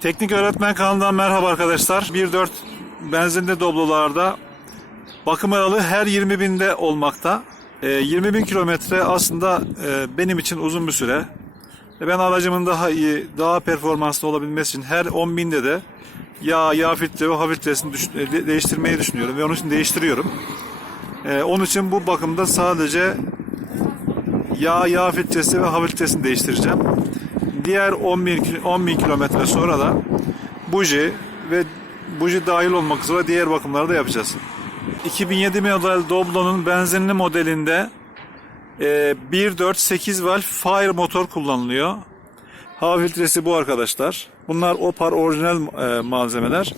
Teknik Öğretmen kanalından merhaba arkadaşlar. 1.4 benzinli doblolarda bakım aralığı her 20 binde olmakta. Ee, 20 bin kilometre aslında e, benim için uzun bir süre. Ve Ben aracımın daha iyi, daha performanslı olabilmesi için her 10 binde de yağ, yağ filtre ve hava filtresini düş- e, de- değiştirmeyi düşünüyorum ve onun için değiştiriyorum. Ee, onun için bu bakımda sadece yağ, yağ filtresi ve hava filtresini değiştireceğim. Diğer 10 bin, kil- 10 bin kilometre sonra da buji ve buji dahil olmak üzere diğer bakımları da yapacağız. 2007 model Doblo'nun benzinli modelinde e, 1.4-8 valve fire motor kullanılıyor. Hava filtresi bu arkadaşlar. Bunlar Opar orijinal e, malzemeler.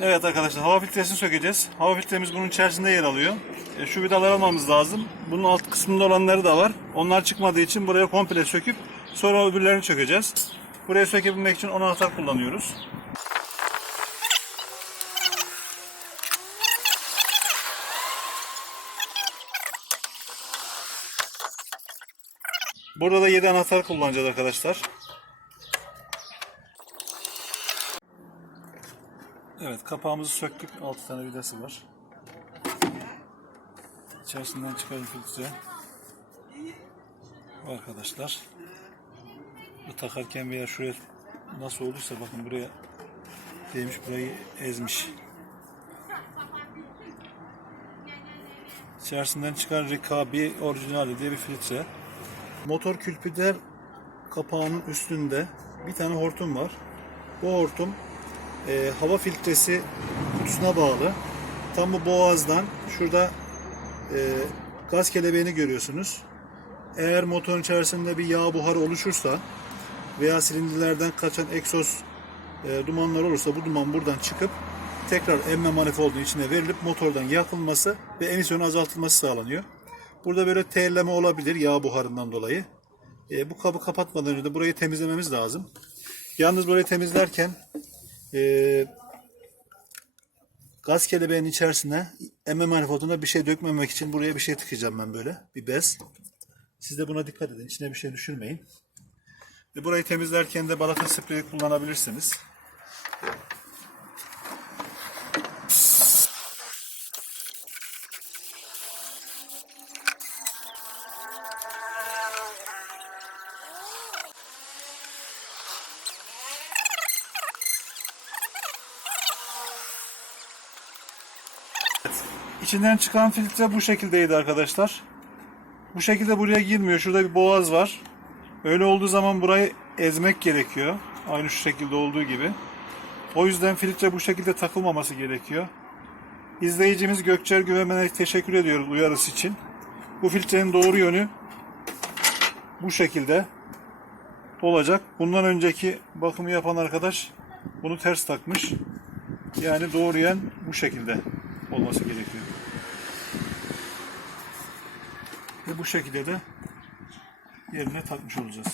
Evet arkadaşlar hava filtresini sökeceğiz. Hava filtremiz bunun içerisinde yer alıyor. E, şu vidaları almamız lazım. Bunun alt kısmında olanları da var. Onlar çıkmadığı için buraya komple söküp sonra öbürlerini sökeceğiz. Buraya sökebilmek için 10 anahtar kullanıyoruz. Burada da 7 anahtar kullanacağız arkadaşlar. Evet kapağımızı söktük. 6 tane vidası var. İçerisinden çıkarın filtre. Bu arkadaşlar. Takarken veya şuraya nasıl olduysa bakın buraya değmiş burayı ezmiş. İçerisinden çıkan Rikabi orijinali diye bir filtre. Motor külpüder kapağının üstünde bir tane hortum var. Bu hortum e, hava filtresi kutusuna bağlı. Tam bu boğazdan şurada e, gaz kelebeğini görüyorsunuz. Eğer motorun içerisinde bir yağ buharı oluşursa veya silindirlerden kaçan egzoz e, dumanlar olursa bu duman buradan çıkıp tekrar emme manifoldunun içine verilip motordan yakılması ve emisyonun azaltılması sağlanıyor. Burada böyle terleme olabilir yağ buharından dolayı. E, bu kabı kapatmadan önce de burayı temizlememiz lazım. Yalnız burayı temizlerken e, gaz kelebeğinin içerisine emme manifolduna bir şey dökmemek için buraya bir şey tıkayacağım ben böyle. Bir bez. Siz de buna dikkat edin. İçine bir şey düşürmeyin. Burayı temizlerken de balata spreyi kullanabilirsiniz. İçinden çıkan filtre bu şekildeydi arkadaşlar. Bu şekilde buraya girmiyor. Şurada bir boğaz var. Öyle olduğu zaman burayı ezmek gerekiyor. Aynı şu şekilde olduğu gibi. O yüzden filtre bu şekilde takılmaması gerekiyor. İzleyicimiz Gökçer Güvemen'e teşekkür ediyoruz uyarısı için. Bu filtrenin doğru yönü bu şekilde olacak. Bundan önceki bakımı yapan arkadaş bunu ters takmış. Yani doğru yön bu şekilde olması gerekiyor. Ve bu şekilde de yerine takmış olacağız.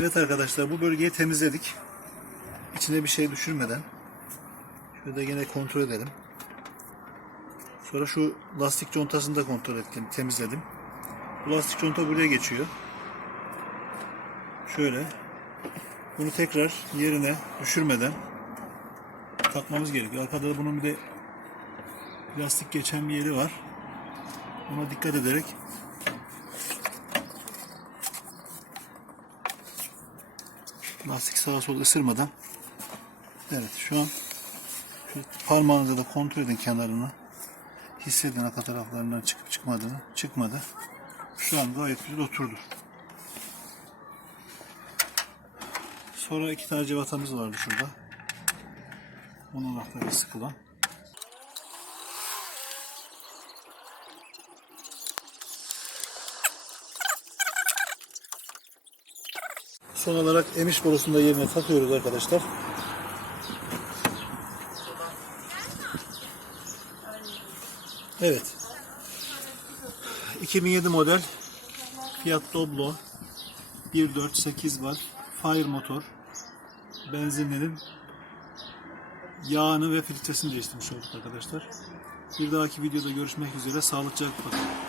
Evet arkadaşlar bu bölgeyi temizledik. İçine bir şey düşürmeden. Şöyle de yine kontrol edelim. Sonra şu lastik contasını da kontrol ettim, temizledim. Bu lastik conta buraya geçiyor. Şöyle bunu tekrar yerine düşürmeden takmamız gerekiyor. Arkada da bunun bir de plastik geçen bir yeri var. Ona dikkat ederek lastik sağa sola ısırmadan evet şu an şu parmağınızla da kontrol edin kenarını hissedin arka taraflarından çıkıp çıkmadığını çıkmadı şu an gayet güzel oturdu Sonra iki tane cevatamız vardı şurada. Onun anahtarı sıkılan. Son olarak emiş borusunu da yerine takıyoruz arkadaşlar. Evet. 2007 model Fiat Doblo 1.4 8 var. Fire motor. Benzinlerin yağını ve filtresini değiştirmiş olduk arkadaşlar. Bir dahaki videoda görüşmek üzere. Sağlıcakla kalın.